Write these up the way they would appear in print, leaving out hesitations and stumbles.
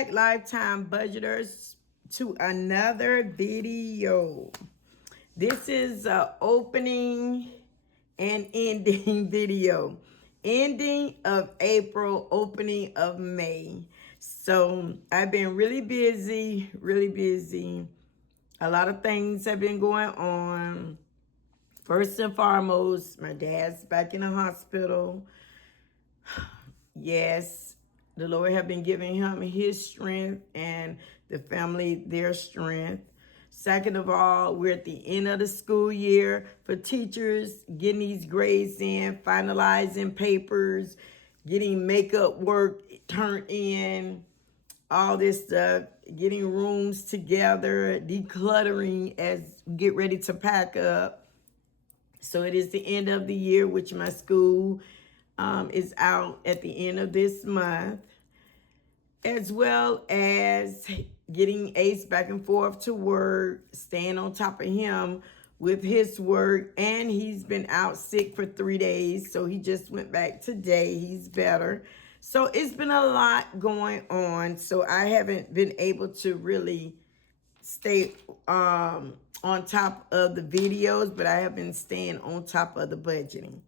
back, lifetime budgeters, to another video. This is a opening and ending video. Ending of April, opening of May. So I've been really busy, really busy. A lot of things have been going on. First and foremost, my dad's back in the hospital. Yes, the Lord have been giving him his strength and the family their strength. Second of all, we're at the end of the school year for teachers, getting these grades in, finalizing papers, getting makeup work turned in, all this stuff, getting rooms together, decluttering as we get ready to pack up. So it is the end of the year, which my school is out at the end of this month, as well as getting Ace back and forth to work, staying on top of him with his work. And he's been out sick for 3 days, so he just went back today. He's better. So it's been a lot going on, so I haven't been able to really stay on top of the videos, but I have been staying on top of the budgeting.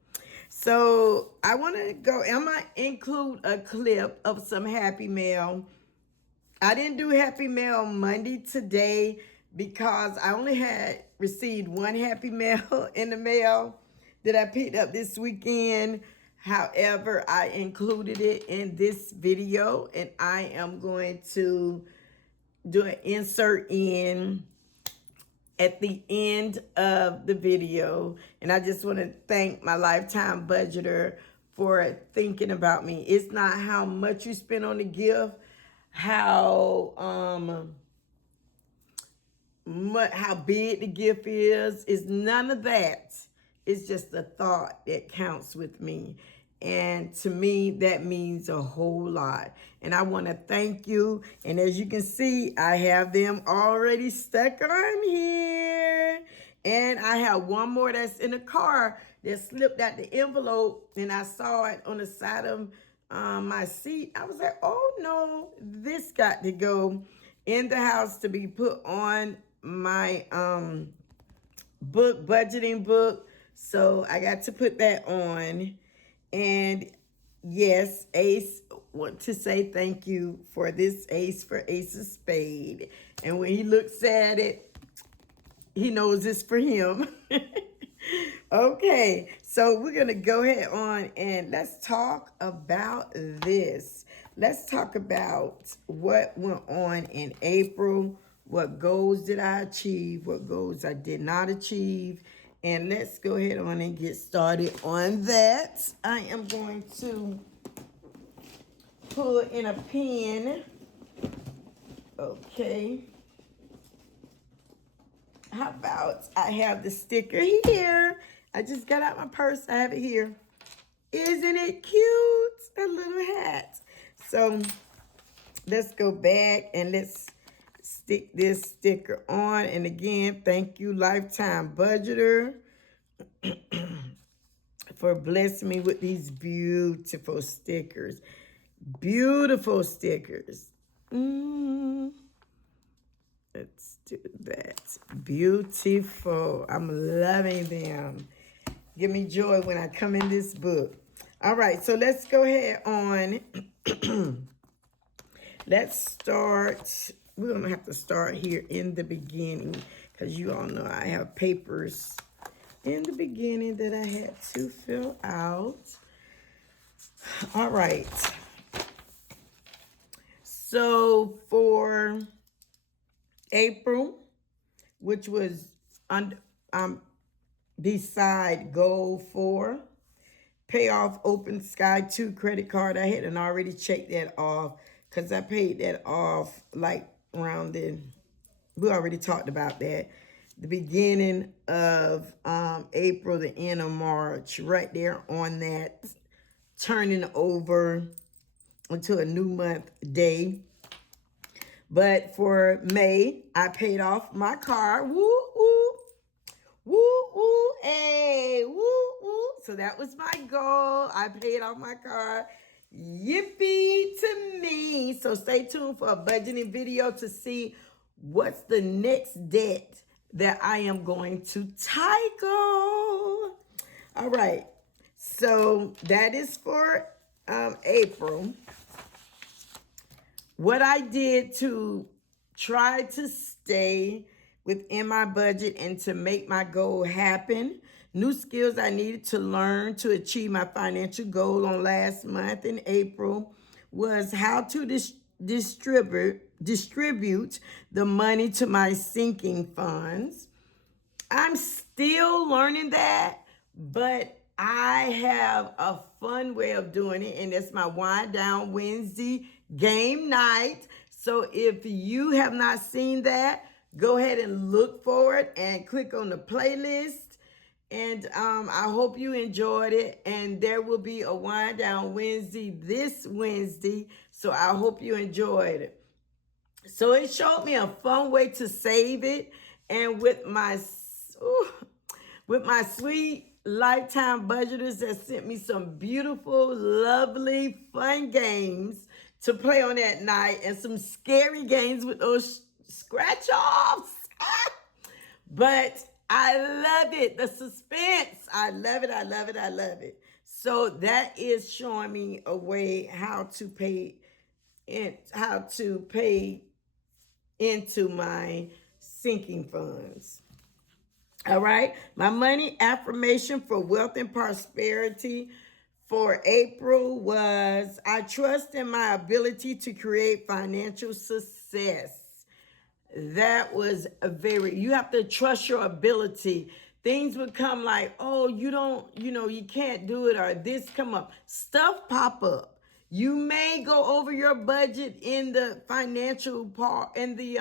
So I want to go, I'm going to include a clip of some Happy Mail. I didn't do Happy Mail Monday today because I only had received one Happy Mail in the mail that I picked up this weekend. However, I included it in this video, and I am going to do an insert in at the end of the video. And I just want to thank my lifetime budgeter for thinking about me. It's not how much you spend on the gift, how big the gift is. It's none of that. It's just the thought that counts with me. And to me, that means a whole lot. And I want to thank you. And as you can see, I have them already stuck on here. And I have one more that's in the car that slipped out the envelope. And I saw it on the side of my seat. I was like, oh no, this got to go in the house to be put on my budgeting book. So I got to put that on. And yes, Ace, want to say thank you for this Ace for Ace of Spade. And when he looks at it, he knows it's for him. Okay, so we're going to go ahead on and let's talk about this. Let's talk about what went on in April. What goals did I achieve? What goals I did not achieve? And let's go ahead on and get started on that. I am going to pull in a pen. Okay. How about I have the sticker here. I just got out my purse. I have it here. Isn't it cute? A little hat. So let's go back and let's stick this sticker on. And again, thank you, Lifetime Budgeter, for blessing me with these beautiful stickers. Beautiful stickers. Let's do that. Beautiful. I'm loving them. Give me joy when I come in this book. All right, so let's go ahead on. Let's start. We're going to have to start here in the beginning because you all know I have papers in the beginning that I had to fill out. All right. So for April, which was beside goal 4, payoff Open Sky 2 credit card. I hadn't already checked that off because I paid that off like around we already talked about that. The beginning of April, the end of March, right there on that, turning over until a new month day. But for May, I paid off my car. Woo, woo. Woo, woo, hey, woo, woo. So that was my goal. I paid off my car. Yippee to me. So stay tuned for a budgeting video to see what's the next debt that I am going to tackle. All right. So that is for April. What I did to try to stay within my budget and to make my goal happen. New skills I needed to learn to achieve my financial goal on last month in April was how to distribute the money to my sinking funds. I'm still learning that, but I have a fun way of doing it, and it's my Wind Down Wednesday game night. So if you have not seen that, go ahead and look for it and click on the playlist. And I hope you enjoyed it. And there will be a Wind Down Wednesday this Wednesday. So I hope you enjoyed it. So it showed me a fun way to save it. And with my sweet lifetime budgeters that sent me some beautiful, lovely, fun games to play on that night and some scary games with those scratch offs. But I love it. The suspense. I love it. I love it. I love it. So that is showing me a way how to pay into my sinking funds. All right. My money affirmation for wealth and prosperity for April was, I trust in my ability to create financial success. That was you have to trust your ability. Things would come like, oh, you can't do it, or this come up. Stuff pop up. You may go over your budget in the financial part, in the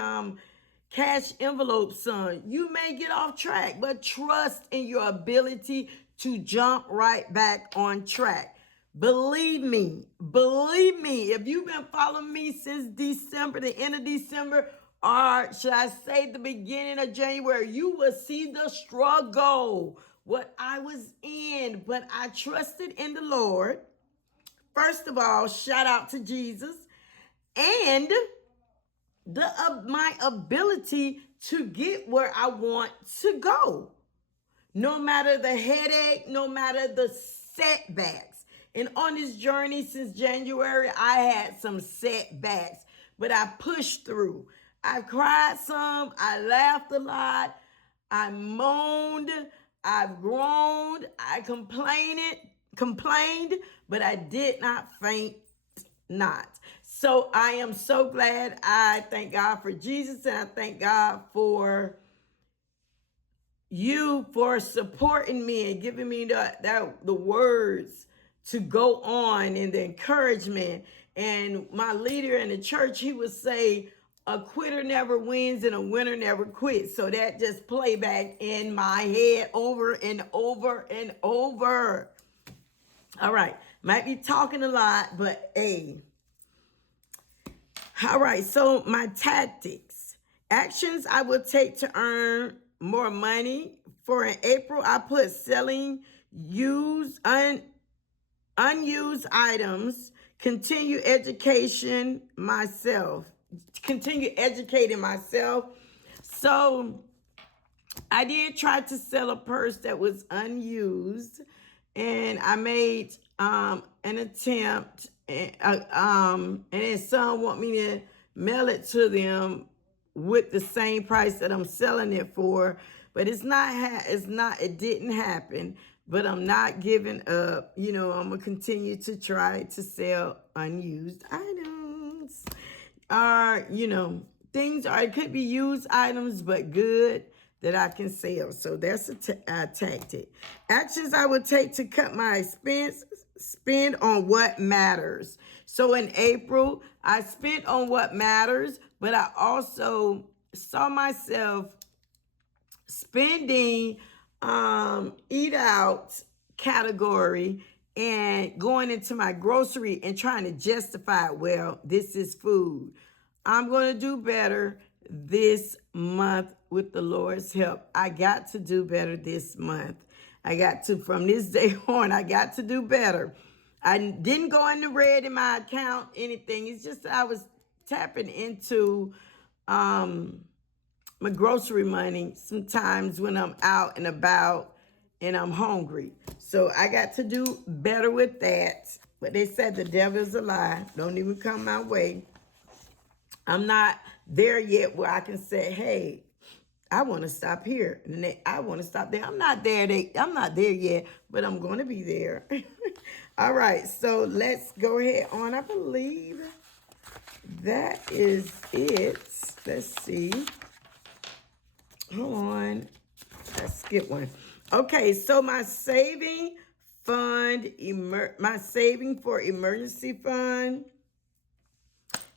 cash envelope, son. You may get off track, but trust in your ability to jump right back on track. Believe me, if you've been following me since December, the end of December, or should I say the beginning of January, you will see the struggle, what I was in, but I trusted in the Lord. First of all, shout out to Jesus and my ability to get where I want to go. No matter the headache, no matter the setbacks. And on this journey since January, I had some setbacks, but I pushed through. I cried some, I laughed a lot, I moaned, I've groaned, I complained, but I did not faint not. So I am so glad. I thank God for Jesus, and I thank God for you for supporting me and giving me the words to go on and the encouragement. And my leader in the church, he would say, a quitter never wins and a winner never quits. So that just play back in my head over and over and over. All right. Might be talking a lot, but hey. All right. So my tactics, actions I will take to earn more money. For in April, I put selling unused items, continue educating myself. So I did try to sell a purse that was unused, and I made an attempt, and then some want me to mail it to them with the same price that I'm selling it for, but it didn't happen. But I'm not giving up. I'm gonna continue to try to sell unused items. It could be used items, but good that I can sell. So that's a tactic. Actions I would take to cut my expense, spend on what matters. So in April, I spent on what matters, but I also saw myself spending eat out category and going into my grocery and trying to justify, well, this is food. I'm going to do better this month with the Lord's help. I got to do better this month. From this day on, I got to do better. I didn't go in the red in my account, anything. It's just I was tapping into my grocery money sometimes when I'm out and about and I'm hungry. So I got to do better with that. But they said the devil's a lie. Don't even come my way. I'm not there yet where I can say, hey, I want to stop here. And I want to stop there. I'm not there. I'm not there yet, but I'm going to be there. All right. So let's go ahead on. I believe that is it. Let's see. Hold on. Let's skip one. Okay. So my saving fund, my saving for emergency fund,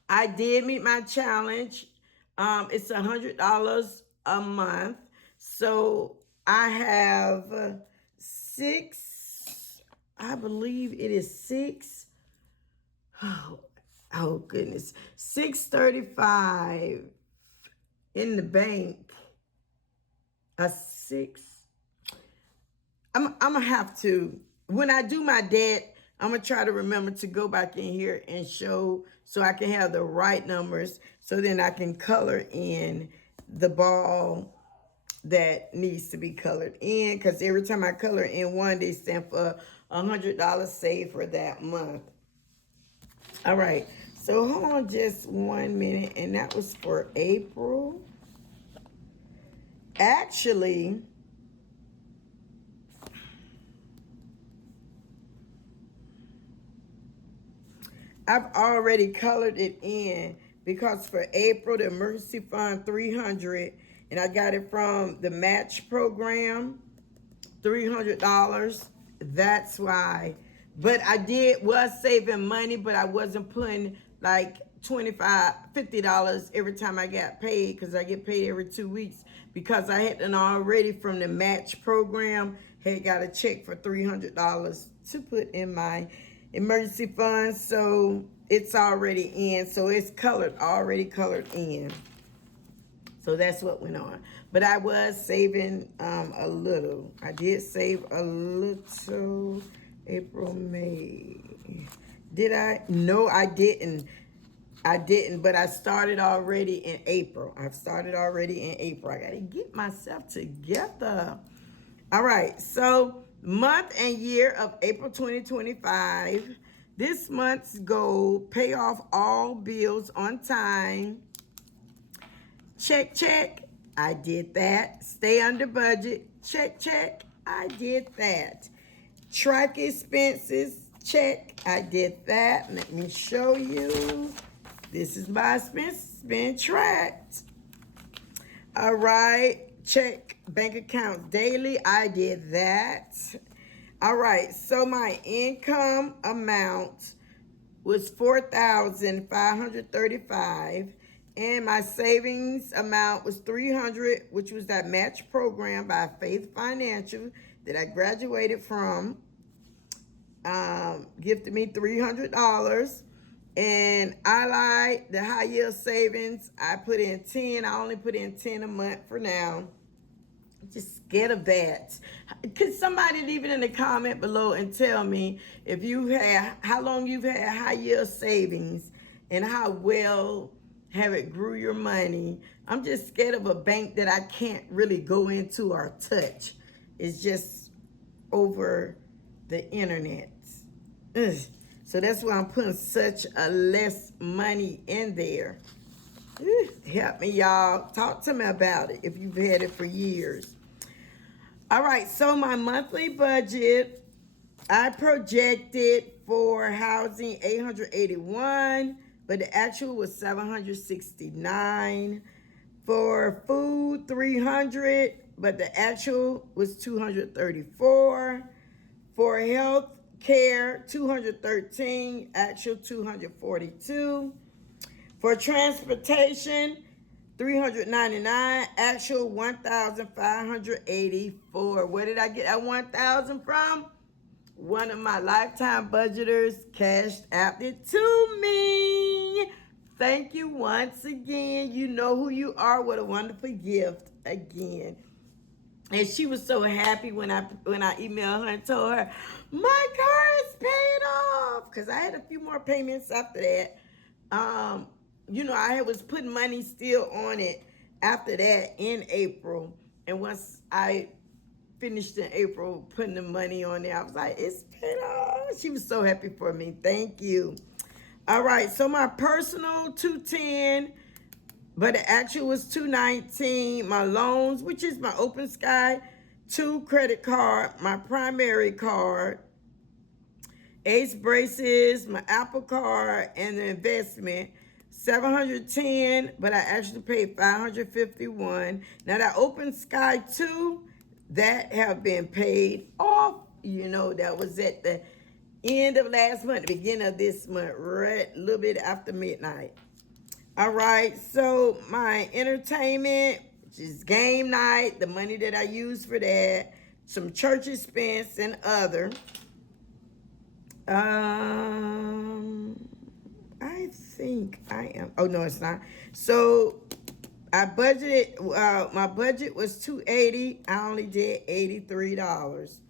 I did meet my challenge. It's $100 a month. So I have I believe it is six. Oh goodness. 635 in the bank. A six. I'm gonna have to, when I do my debt, I'm gonna try to remember to go back in here and show so I can have the right numbers, so then I can color in the ball that needs to be colored in, because every time I color in one, they stand for $100 saved for that month. All right, so hold on just 1 minute, and that was for April. Actually, I've already colored it in, because for April, the emergency fund 300, and I got it from the match program, $300. That's why. But I was saving money, but I wasn't putting like $25, $50 every time I got paid, because I get paid every 2 weeks, because I had done already from the match program, had got a check for $300 to put in my emergency fund. So it's already in. So it's already colored in. So that's what went on. But I was saving a little. I did save a little. April, May. Did I? No, I didn't. I didn't, but I started already in April. I've started already in April. I got to get myself together. All right, so month and year of April 2025. This month's goal: pay off all bills on time. Check, check. I did that. Stay under budget. Check, check. I did that. Track expenses. Check. I did that. Let me show you. This is my expenses being tracked. All right. Check bank accounts daily. I did that. All right. So my income amount was $4,535. And my savings amount was $300, which was that match program by Faith Financial that I graduated from. Gifted me $300. And I like the high yield savings. I put in 10. I only put in 10 a month for now. Just scared of that. Could somebody leave it in the comment below and tell me if how long you've had high yield savings and how well have it grew your money. I'm just scared of a bank that I can't really go into or touch. It's just over the internet. Ugh. So that's why I'm putting such a less money in there. Help me, y'all. Talk to me about it if you've had it for years. All right, so my monthly budget, I projected for housing 881, but the actual was 769. For food, 300, but the actual was 234. For health care, 213, actual 242. For transportation, 399, actual 1,584. Where did I get that 1,000 from? One of my lifetime budgeters cashed out it to me. Thank you once again. You know who you are. What a wonderful gift again. And she was so happy when I emailed her and told her my car is paid off, because I had a few more payments after that. I was putting money still on it after that in April, and once I finished in April putting the money on there, I was like, it's paid off. She was so happy for me. Thank you. All right, so my personal 210, but the actual was 219. My loans, which is my Open Sky 2 credit card, my primary card, Ace braces, my Apple card, and the investment, 710, but I actually paid 551. Now that Open Sky 2, that have been paid off. That was at the end of last month, the beginning of this month, right a little bit after midnight. All right, so my entertainment, which is game night, the money that I use for that, some church expense and other. I think I am. Oh no, it's not. So I budgeted. My budget was $280. I only did $83.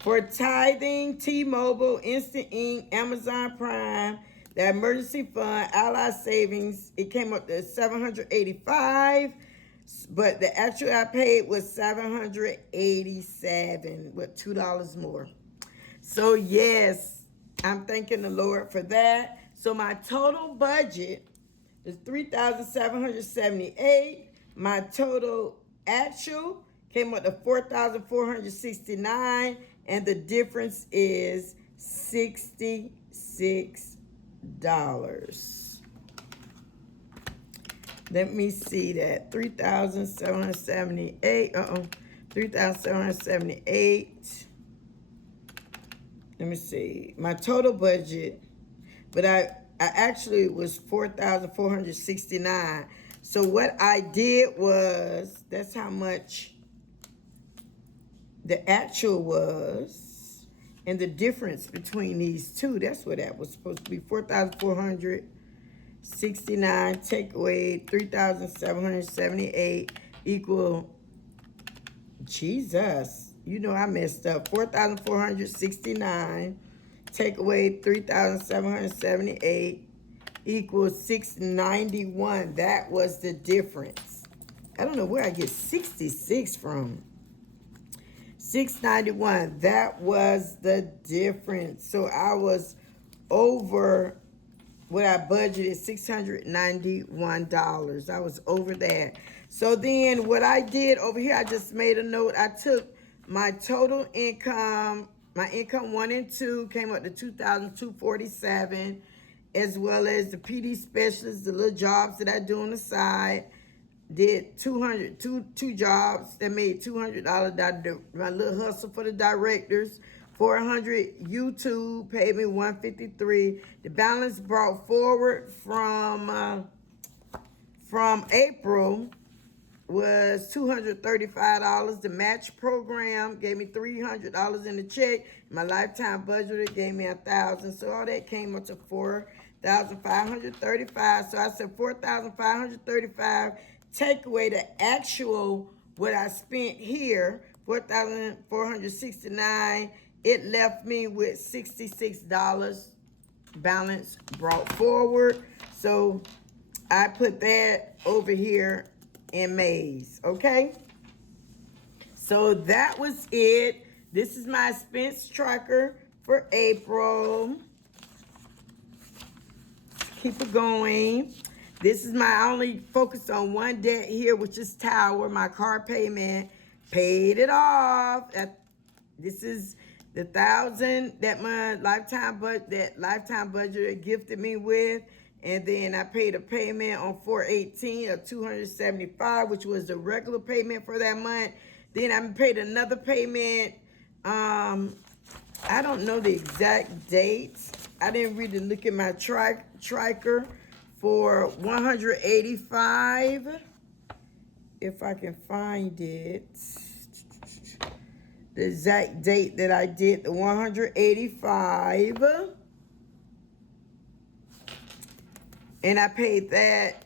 For tithing, T-Mobile, Instant Ink, Amazon Prime, the emergency fund, Ally Savings, it came up to $785, but the actual I paid was $787 with $2 more. So yes, I'm thanking the Lord for that. So my total budget is $3,778. My total actual came up to $4,469, and the difference is $66. Let me see that. 3,778. 3,778. Let me see. My total budget, but I actually was 4,469. So what I did was, that's how much the actual was, and the difference between these two, that's what that was supposed to be. 4,469 take away 3,778 equal, Jesus, I messed up. 4,469 take away 3,778 equals 691. That was the difference. I don't know where I get 66 from. 691. That was the difference. So I was over what I budgeted, $691. I was over that. So then what I did over here, I just made a note. I took my total income, my income 1 and 2 came up to $2,247, as well as the PD specialist, the little jobs that I do on the side. Did two jobs that made $200. My little hustle for the directors, 400. YouTube paid me $153. The balance brought forward from April was $235. The match program gave me $300 in the check. My lifetime budget gave me $1,000. So all that came up to $4,535. So I said $4,535. Take away the actual what I spent here, $4,469. It left me with $66 balance brought forward. So I put that over here in May's, okay? So that was it. This is my expense tracker for April. Keep it going. This is my only focus on one debt here, which is Tower. My car payment, paid it off. This is the $1,000 that my lifetime budget gifted me with. And then I paid a payment on 4/18 of $275, which was the regular payment for that month. Then I paid another payment. I don't know the exact date. I didn't really look at my tracker for $185. If I can find it, the exact date that I did the $185. And I paid that,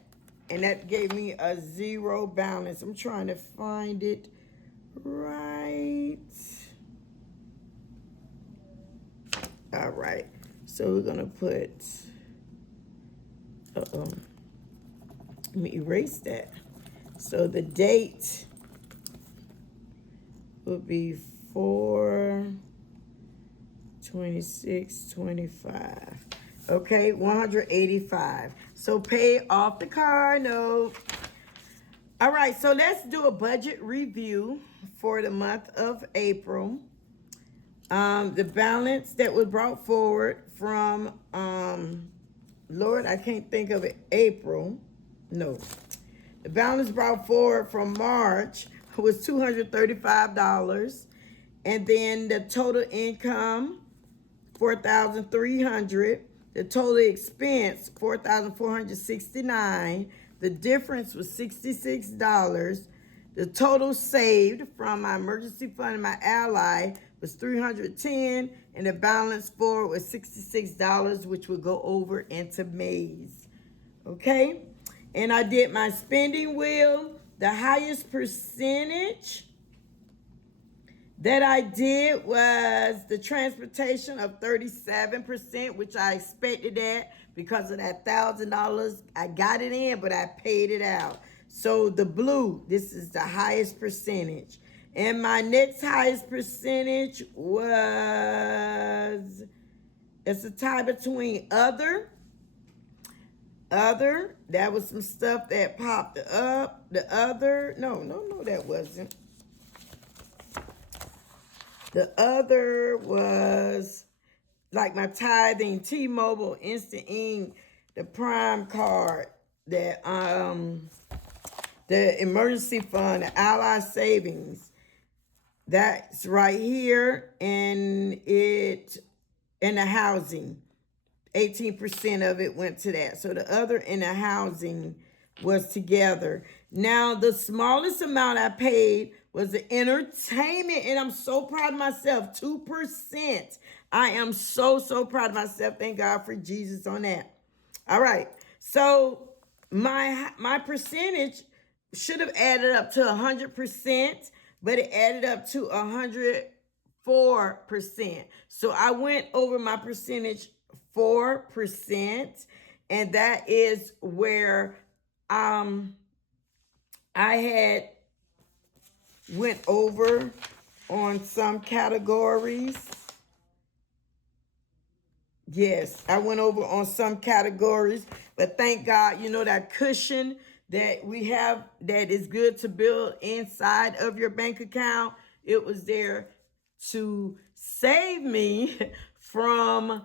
and that gave me a zero balance. I'm trying to find it right. All right. So we're going to put, let me erase that. So the date would be 4/26/25. Okay, 185. So pay off the car note. All right, so let's do a budget review for the month of April. The balance that was brought forward from, Lord, I can't think of it, April. No. The balance brought forward from March was $235. And then the total income, $4,300. The total expense, $4,469. The difference was $66. The total saved from my emergency fund and my ally was $310, and the balance forward was $66, which would go over into May's. Okay? And I did my spending wheel. The highest percentage that I did was the transportation of 37%, which I expected that because of that $1,000. I got it in, but I paid it out. So the blue, this is the highest percentage. And my next highest percentage was, it's a tie between other, that was some stuff that popped up. The other, no, that wasn't. The other was like my tithing, T-Mobile, Instant Ink, the Prime card, that the emergency fund, the Ally Savings. That's right here, and the housing. 18% of it went to that. So the other and the housing was together. Now, the smallest amount I paid was the entertainment, and I'm so proud of myself, 2%. I am so proud of myself. Thank God for Jesus on that. All right. So my percentage should have added up to 100%, but it added up to 104%. So I went over my percentage 4%, and that is where I had went over on some categories. Yes, I went over on some categories, but thank God, that cushion that we have that is good to build inside of your bank account, it was there to save me from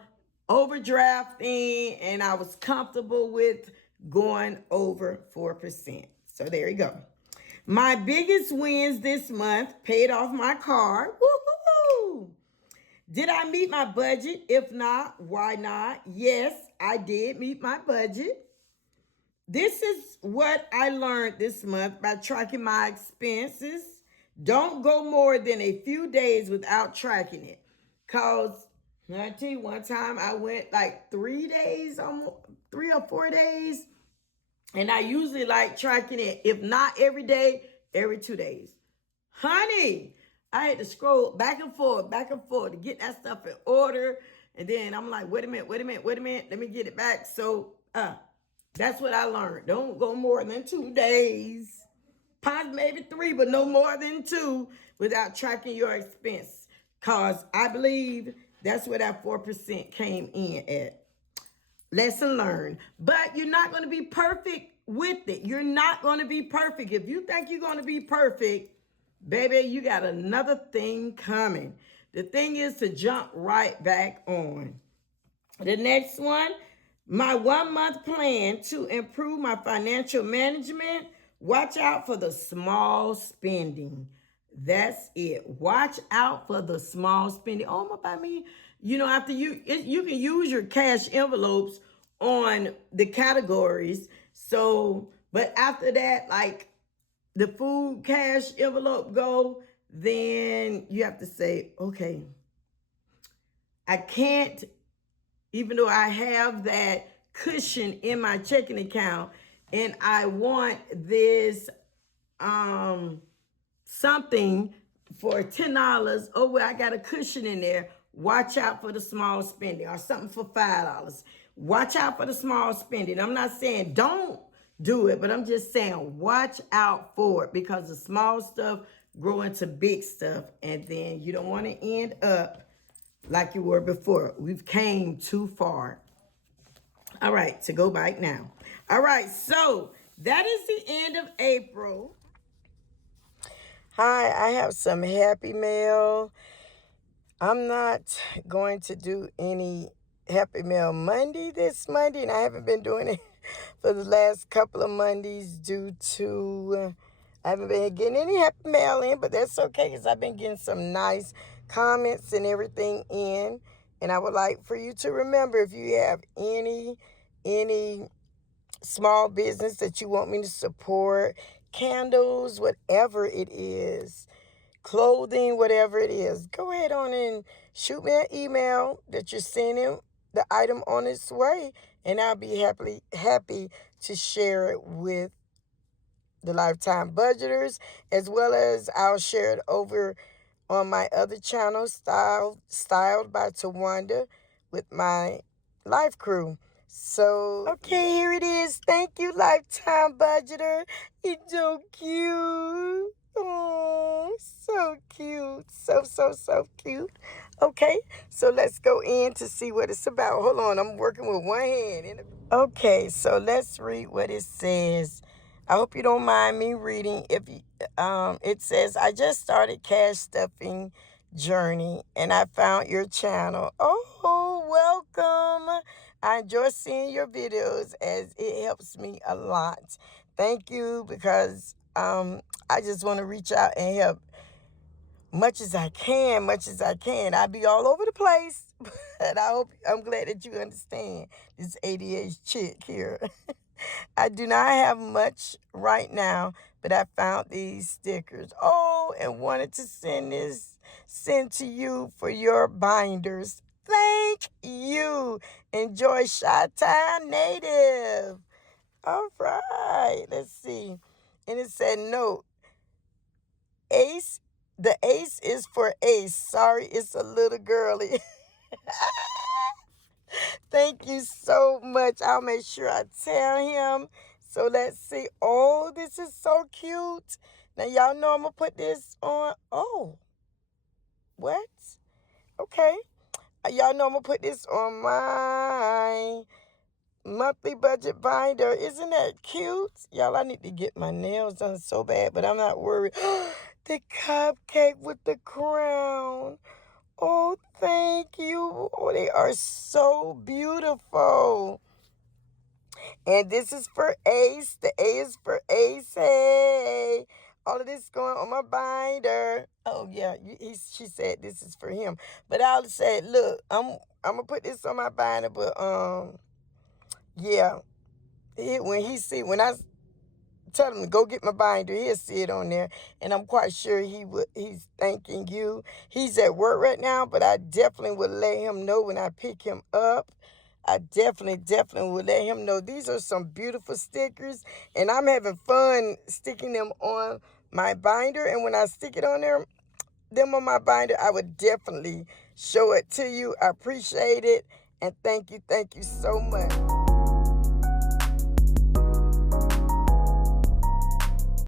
overdrafting, and I was comfortable with going over 4%. So there you go. My biggest wins this month: paid off my car. Woo-hoo-hoo! Did I meet my budget? If not, why not? Yes, I did meet my budget. This is what I learned this month by tracking my expenses. Don't go more than a few days without tracking it. Because, I tell you, one time I went like 3 days, 3 or 4 days. And I usually like tracking it, if not every day, every 2 days. Honey, I had to scroll back and forth to get that stuff in order. And then I'm like, wait a minute. Let me get it back. So that's what I learned. Don't go more than 2 days. Possibly maybe 3, but no more than 2 without tracking your expense. Because I believe that's where that 4% came in at. Lesson learned. But you're not going to be perfect with it. You're not going to be perfect. If you think you're going to be perfect, baby, you got another thing coming. The thing is to jump right back on. The next one, my 1-month plan to improve my financial management. Watch out for the small spending. That's it. Watch out for the small spending. Oh, I mean, after you can use your cash envelopes on the categories. So, but after that, like the food cash envelope go, then you have to say, okay, I can't, even though I have that cushion in my checking account, and I want this something for $10, oh, well, I got a cushion in there. Watch out for the small spending, or something for $5. Watch out for the small spending. I'm not saying don't do it, but I'm just saying watch out for it, because the small stuff grow into big stuff, and then you don't want to end up like you were before. We've came too far. All right, to go back now. All right, so that is the end of April. Hi, I have some happy mail. I'm not going to do any Happy Mail Monday this Monday, and I haven't been doing it for the last couple of Mondays due to I haven't been getting any Happy Mail in, but that's okay because I've been getting some nice comments and everything in. And I would like for you to remember, if you have any small business that you want me to support, candles, whatever it is, clothing, whatever it is, go ahead on and shoot me an email that you're sending the item on its way, and I'll be happy to share it with the Lifetime Budgeters, as well as I'll share it over on my other channel, Styled by Towanda, with my life crew. So, okay, here it is. Thank you, Lifetime Budgeter. You're so cute. Oh, so cute. So cute. Okay, so let's go in to see what it's about. Hold on, I'm working with one hand. Okay, so let's read what it says. I hope you don't mind me reading. It says, I just started cash stuffing journey and I found your channel. Oh, welcome. I enjoy seeing your videos as it helps me a lot. Thank you, because I just want to reach out and help much as I can. I be all over the place, but I'm glad that you understand this ADH chick here. I do not have much right now, but I found these stickers. Oh, and wanted to send to you for your binders. Thank you. Enjoy Chi-Town Native. All right, let's see. And it said, note, Ace, the ace is for Ace. Sorry, it's a little girly. Thank you so much. I'll make sure I tell him. So let's see. Oh, this is so cute. Now, y'all know I'm going to put this on. Oh, what? Okay. Y'all know I'm going to put this on my monthly budget binder. Isn't that cute? Y'all, I need to get my nails done so bad, but I'm not worried. The cupcake with the crown. Oh, thank you. Oh, they are so beautiful. And this is for Ace. The A is for Ace. Hey, all of this going on my binder. Oh yeah, she said this is for him. But I'll say, look, I'm gonna put this on my binder. But yeah, when I tell him to go get my binder, he'll see it on there, and I'm quite sure he's thanking you. He's at work right now, but I definitely will let him know when I pick him up. I definitely will let him know. These are some beautiful stickers, and I'm having fun sticking them on my binder. And when I stick it on them on my binder, I would definitely show it to you. I appreciate it, and thank you so much.